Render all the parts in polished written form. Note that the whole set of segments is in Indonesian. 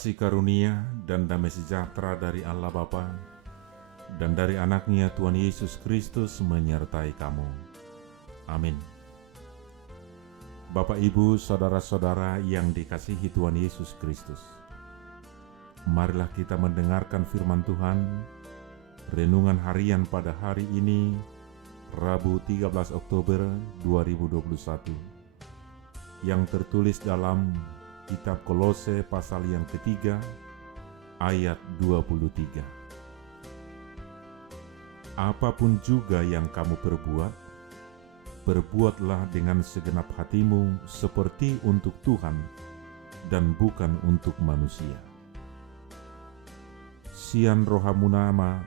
Kasih karunia dan damai sejahtera dari Allah Bapa dan dari anaknya Tuhan Yesus Kristus menyertai kamu. Amin. Bapak, Ibu, saudara-saudara yang dikasihi Tuhan Yesus Kristus, marilah kita mendengarkan firman Tuhan, renungan harian pada hari ini, Rabu 13 Oktober 2021, yang tertulis dalam Kitab Kolose pasal yang ketiga, ayat 23. Apapun juga yang kamu perbuat, perbuatlah dengan segenap hatimu seperti untuk Tuhan dan bukan untuk manusia. Sian rohamunama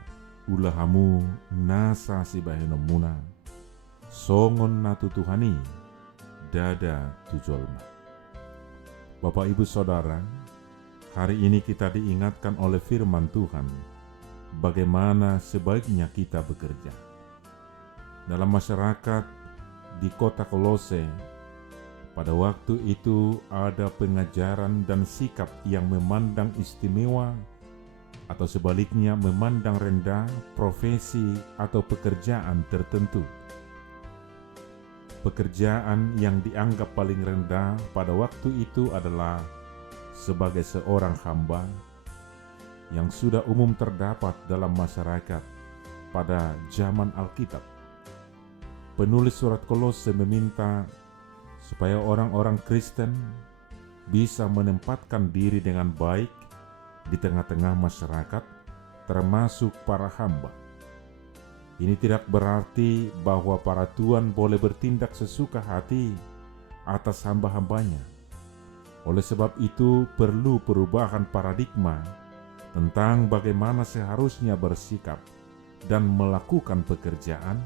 ulahamu nasa sibahenomuna, songon natu Tuhani, dada tujolma. Bapak, Ibu, Saudara, hari ini kita diingatkan oleh firman Tuhan bagaimana sebaiknya kita bekerja. Dalam masyarakat di kota Kolose, pada waktu itu ada pengajaran dan sikap yang memandang istimewa atau sebaliknya memandang rendah profesi atau pekerjaan tertentu. Pekerjaan yang dianggap paling rendah pada waktu itu adalah sebagai seorang hamba yang sudah umum terdapat dalam masyarakat pada zaman Alkitab. Penulis surat Kolose meminta supaya orang-orang Kristen bisa menempatkan diri dengan baik di tengah-tengah masyarakat, termasuk para hamba. Ini tidak berarti bahwa para tuan boleh bertindak sesuka hati atas hamba-hambanya. Oleh sebab itu perlu perubahan paradigma tentang bagaimana seharusnya bersikap dan melakukan pekerjaan,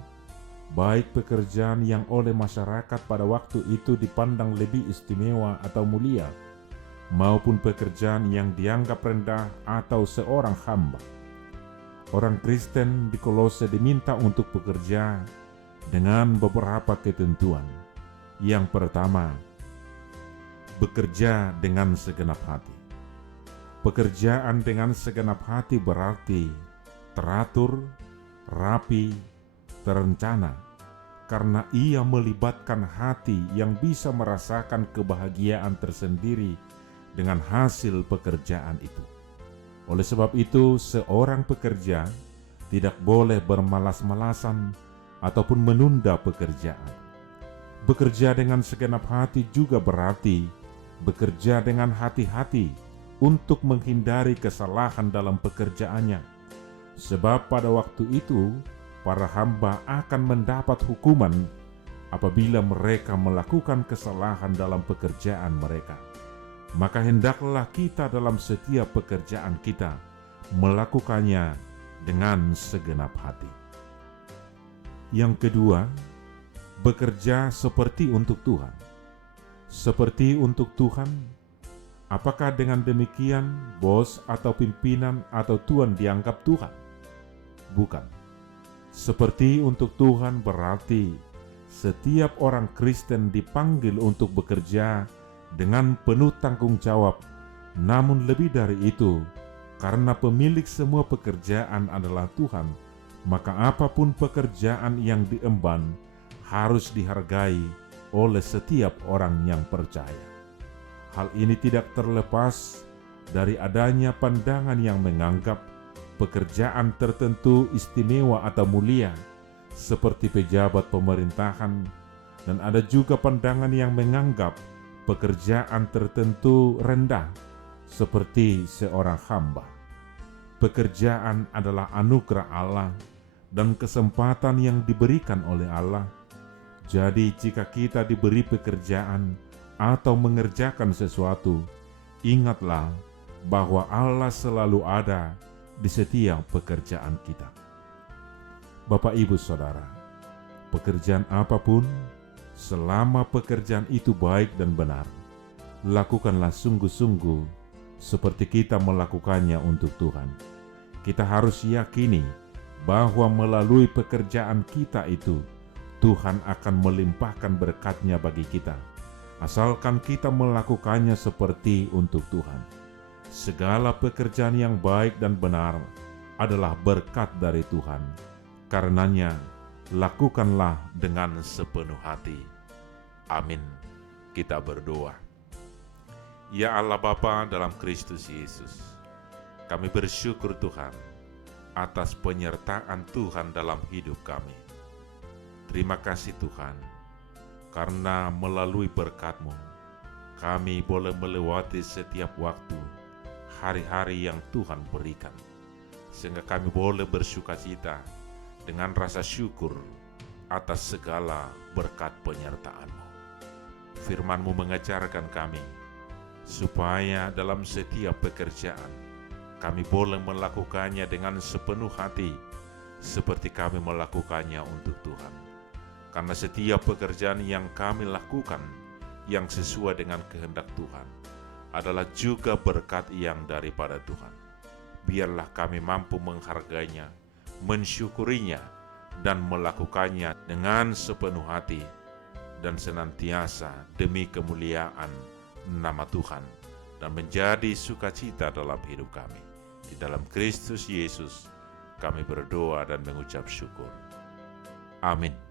baik pekerjaan yang oleh masyarakat pada waktu itu dipandang lebih istimewa atau mulia, maupun pekerjaan yang dianggap rendah atau seorang hamba. Orang Kristen di Kolose diminta untuk bekerja dengan beberapa ketentuan. Yang pertama, bekerja dengan segenap hati. Pekerjaan dengan segenap hati berarti teratur, rapi, terencana, karena ia melibatkan hati yang bisa merasakan kebahagiaan tersendiri dengan hasil pekerjaan itu. Oleh sebab itu, seorang pekerja tidak boleh bermalas-malasan ataupun menunda pekerjaan. Bekerja dengan segenap hati juga berarti bekerja dengan hati-hati untuk menghindari kesalahan dalam pekerjaannya. Sebab pada waktu itu, para hamba akan mendapat hukuman apabila mereka melakukan kesalahan dalam pekerjaan mereka. Maka hendaklah kita dalam setiap pekerjaan kita melakukannya dengan segenap hati. Yang kedua, bekerja seperti untuk Tuhan. Seperti untuk Tuhan, apakah dengan demikian bos atau pimpinan atau tuan dianggap Tuhan? Bukan. Seperti untuk Tuhan berarti setiap orang Kristen dipanggil untuk bekerja dengan penuh tanggung jawab, namun lebih dari itu, karena pemilik semua pekerjaan adalah Tuhan, maka apapun pekerjaan yang diemban harus dihargai oleh setiap orang yang percaya. Hal ini tidak terlepas dari adanya pandangan yang menganggap pekerjaan tertentu istimewa atau mulia, seperti pejabat pemerintahan, dan ada juga pandangan yang menganggap pekerjaan tertentu rendah, seperti seorang hamba. Pekerjaan adalah anugerah Allah dan kesempatan yang diberikan oleh Allah. Jadi jika kita diberi pekerjaan atau mengerjakan sesuatu, ingatlah bahwa Allah selalu ada di setiap pekerjaan kita. Bapak, Ibu, Saudara, pekerjaan apapun, selama pekerjaan itu baik dan benar, lakukanlah sungguh-sungguh seperti kita melakukannya untuk Tuhan. Kita harus yakini bahwa melalui pekerjaan kita itu, Tuhan akan melimpahkan berkat-Nya bagi kita, asalkan kita melakukannya seperti untuk Tuhan. Segala pekerjaan yang baik dan benar adalah berkat dari Tuhan. Karenanya, lakukanlah dengan sepenuh hati. Amin. Kita berdoa. Ya Allah Bapa dalam Kristus Yesus, kami bersyukur Tuhan atas penyertaan Tuhan dalam hidup kami. Terima kasih Tuhan, karena melalui berkat-Mu, kami boleh melewati setiap waktu, hari-hari yang Tuhan berikan, sehingga kami boleh bersukacita dengan rasa syukur atas segala berkat penyertaan-Mu. Firman-Mu mengajarkan kami, supaya dalam setiap pekerjaan, kami boleh melakukannya dengan sepenuh hati, seperti kami melakukannya untuk Tuhan. Karena setiap pekerjaan yang kami lakukan, yang sesuai dengan kehendak Tuhan, adalah juga berkat yang daripada Tuhan. Biarlah kami mampu menghargainya, mensyukurinya, dan melakukannya dengan sepenuh hati, dan senantiasa demi kemuliaan nama Tuhan, dan menjadi sukacita dalam hidup kami. Di dalam Kristus Yesus, kami berdoa dan mengucap syukur. Amin.